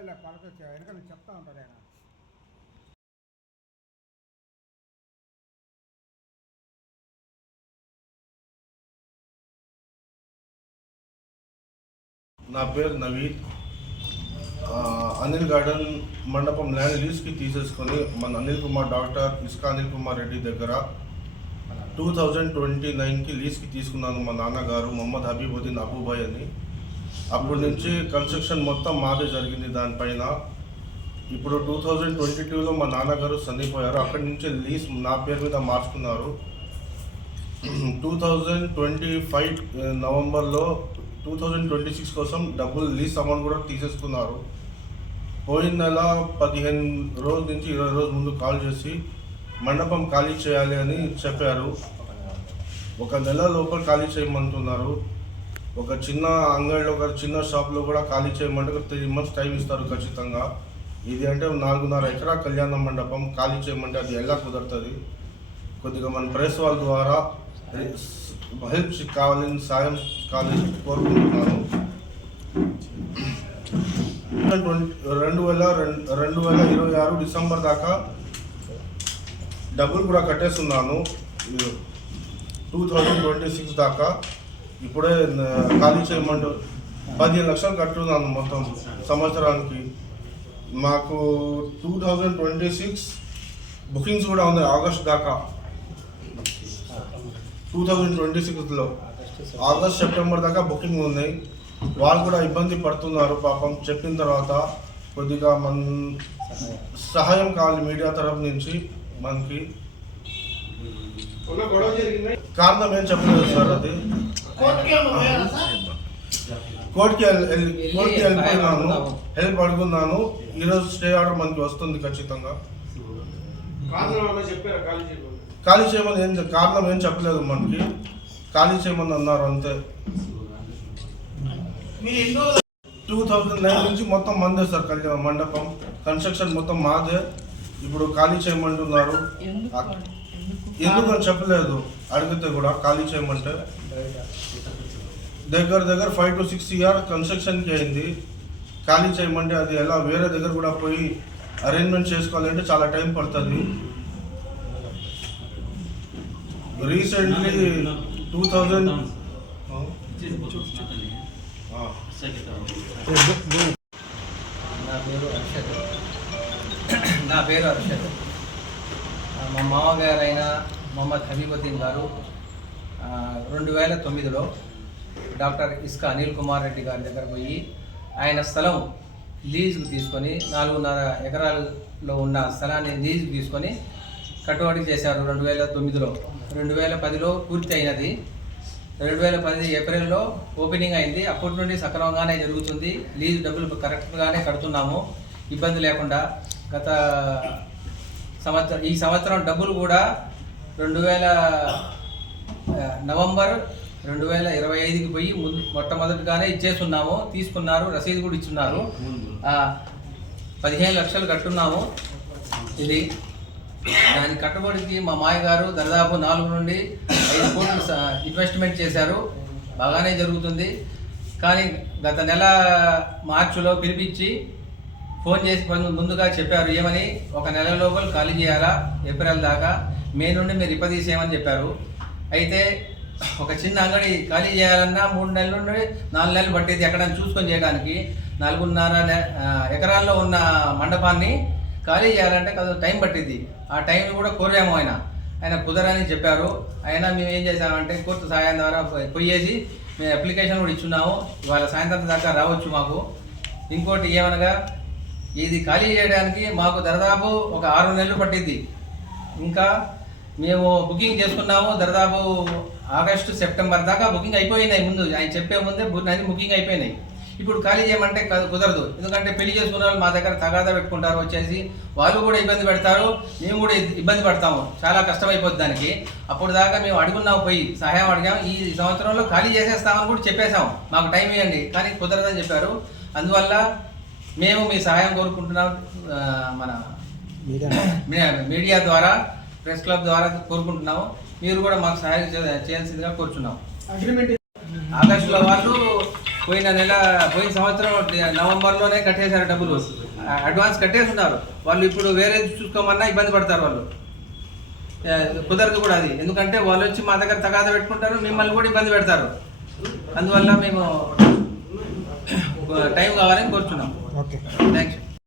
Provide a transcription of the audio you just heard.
పలకొచ్చి వెనక చెప్తా ఉంటాడు ఆయన. నా పేరు నవీద్. అనిల్ గార్డెన్ మండపం ల్యాండ్ లీజ్కి తీసేసుకొని మన అనిల్ కుమార్ డాక్టర్ ఇస్కా అనిల్ కుమార్ రెడ్డి దగ్గర 2029కి లీజ్కి తీసుకున్నాను. మా నాన్నగారు మొహమ్మద్ హబీబుద్దీన్ అబూబాయ్ అని. అప్పటి నుంచి కన్స్ట్రక్షన్ మొత్తం మాదే జరిగింది దానిపైన. ఇప్పుడు 2022లో మా నాన్నగారు చనిపోయారు. అక్కడి నుంచి లీజ్ నా పేరు మీద మార్చుకున్నారు. 2025 నవంబర్లో 2026 కోసం డబ్బులు లీజ్ అమౌంట్ కూడా తీసేసుకున్నారు. పోయిన నెల 15 రోజుల నుంచి 20 రోజుల ముందు కాల్ చేసి మండపం ఖాళీ చేయాలి అని చెప్పారు. ఒక నెల లోపల ఖాళీ చేయమంటున్నారు. ఒక చిన్న అంగడిలో ఒక చిన్న షాప్లో కూడా ఖాళీ చేయమంటే 3 months టైం ఇస్తారు ఖచ్చితంగా. ఇది అంటే 4.5 ఎకరా కళ్యాణ మండపం ఖాళీ చేయమంటే అది ఎలా కుదురుతుంది? కొద్దిగా మన ప్రెస్ వాళ్ళ ద్వారా హెల్ప్ కావాలని సాయం కావాలని కోరుకుంటున్నాను. 2026 డిసెంబర్ దాకా డబ్బులు కూడా కట్టేస్తున్నాను. 2026 దాకా ఇప్పుడే ఖాళీ చేయమంటూ 15 లక్షలు కట్టున్నాను మొత్తం సంవత్సరానికి. మాకు 2026 బుకింగ్స్ కూడా ఉన్నాయి ఆగస్ట్ దాకా. 2026లో ఆగస్ట్ సెప్టెంబర్ దాకా బుకింగ్ ఉన్నాయి. వాళ్ళు కూడా ఇబ్బంది పడుతున్నారు పాపం. చెప్పిన తర్వాత కొద్దిగా సహాయం కావాలి మీడియా తరఫు నుంచి. మనకి కారణం ఏం చెప్పలేదు సార్. అది కోర్టుకి వెళ్ళిపోయినాను, హెల్ప్ అడుగున్నాను. ఈరోజు స్టే ఆర్డర్ మనకి వస్తుంది ఖచ్చితంగా. ఖాళీ చేయమని కారణం ఏం చెప్పలేదు మనకి. ఖాళీ చేయమని అన్నారు అంతే. 2009 నుంచి మొత్తం మందే సార్ కళ్యాణ మండపం కన్స్ట్రక్షన్ మొత్తం మాదే. ఇప్పుడు ఖాళీ చేయమంటున్నారు. ఎందుకని చెప్పలేదు. అడిగితే కూడా ఖాళీ చేయమంటే దగ్గర 5 to 6 years కన్స్ట్రక్షన్కి అయింది. ఖాళీ చేయమంటే అది ఎలా వేరే దగ్గర కూడా పోయి అరేంజ్మెంట్ చేసుకోవాలంటే చాలా టైం పడుతుంది. రీసెంట్లీ 2000 నా పేరు అర్షద్. మా మామగారు అయిన మొహమ్మద్ హబీబుద్దీన్ గారు 2009లో డాక్టర్ ఇస్కా అనిల్ కుమార్ రెడ్డి గారి దగ్గర పోయి ఆయన స్థలం లీజుకు తీసుకొని 4.5 ఎకరాలలో ఉన్న స్థలాన్ని లీజుకు తీసుకొని కట్టుబడి చేశారు 2009లో. 2010లో పూర్తి అయినది. 2010 ఏప్రిల్లో ఓపెనింగ్ అయింది. అప్పటి నుండి సక్రమంగానే జరుగుతుంది. లీజ్ డబ్బులు కరెక్ట్గానే కడుతున్నాము, ఇబ్బంది లేకుండా. గత సంవత్సరం ఈ సంవత్సరం డబ్బులు కూడా నవంబర్ 2025కి పోయి మొట్టమొదటిగానే ఇచ్చేస్తున్నాము. తీసుకున్నారు, రసీదు కూడా ఇచ్చున్నారు. 15 లక్షలు కట్టున్నాము. ఇది దాని కట్టుబడికి మా మాయగారు దాదాపు 4 నుండి 5 కోట్లు ఇన్వెస్ట్మెంట్ చేశారు. బాగానే జరుగుతుంది. కానీ గత నెల మార్చిలో పిలిపించి ఫోన్ చేసి ముందుగా చెప్పారు ఏమని, 1 నెల లోపల ఖాళీ చేయాలా, ఏప్రిల్ దాకా, మే నుండి మీరు ఇప్పదీసేయమని చెప్పారు. అయితే ఒక చిన్న అంగడి ఖాళీ చేయాలన్నా 3 నెలల నుండి 4 నెలలు పట్టేది ఎక్కడైనా చూసుకొని చేయడానికి. 4.5 ఎకరాల్లో ఉన్న మండపాన్ని ఖాళీ చేయాలంటే కొంచెం టైం పట్టింది. ఆ టైంని కూడా కోరాము. ఆయన కుదరని చెప్పారు. అయినా మేము ఏం చేసామంటే కోర్టు సహాయం ద్వారా పోయేసి మేము అప్లికేషన్ కూడా ఇచ్చున్నాము. ఇవాళ సాయంత్రం దాకా రావచ్చు మాకు. ఇంకోటి ఏమనగా ఇది ఖాళీ చేయడానికి మాకు దాదాపు ఒక 6 నెలలు పట్టింది. ఇంకా మేము బుకింగ్ చేసుకున్నాము. దాదాపు ఆగస్టు సెప్టెంబర్ దాకా బుకింగ్ అయిపోయినాయి. ముందు ఆయన చెప్పే ముందే బుకింగ్ అయిపోయినాయి. ఇప్పుడు ఖాళీ చేయమంటే కుదరదు. ఎందుకంటే పెళ్లి చేసుకున్న వాళ్ళు మా దగ్గర తగాదా పెట్టుకుంటారు వచ్చేసి. వాళ్ళు కూడా ఇబ్బంది పెడతారు, మేము కూడా ఇబ్బంది పడతాము. చాలా కష్టమైపోద్ది దానికి. అప్పుడు దాకా మేము అడుగున్నాము, పోయి సహాయం అడిగాము. ఈ సంవత్సరంలో ఖాళీ చేసేస్తామని కూడా చెప్పేశాము, మాకు టైం ఇవ్వండి. కానీ కుదరదని చెప్పారు. అందువల్ల మేము మీ సహాయం కోరుకుంటున్నాం. మన మీడియా ద్వారా, ప్రెస్ క్లబ్ ద్వారా కోరుకుంటున్నాము. మీరు కూడా మాకు సహాయం చేయాల్సిందిగా కోరుచున్నాము. ఆగస్టులో వాళ్ళు పోయిన సంవత్సరం నవంబర్లోనే కట్టేశారు డబ్బులు, అడ్వాన్స్ కట్టేస్తున్నారు. వాళ్ళు ఇప్పుడు వేరే చూసుకోమన్నా ఇబ్బంది పడతారు, వాళ్ళు కుదరదు కూడా అది. ఎందుకంటే వాళ్ళు వచ్చి మా దగ్గర తగాదా పెట్టుకుంటారు, మిమ్మల్ని కూడా ఇబ్బంది పెడతారు. అందువల్ల మేము టైం కావాలని కోరుచున్నాం. Okay, thank you.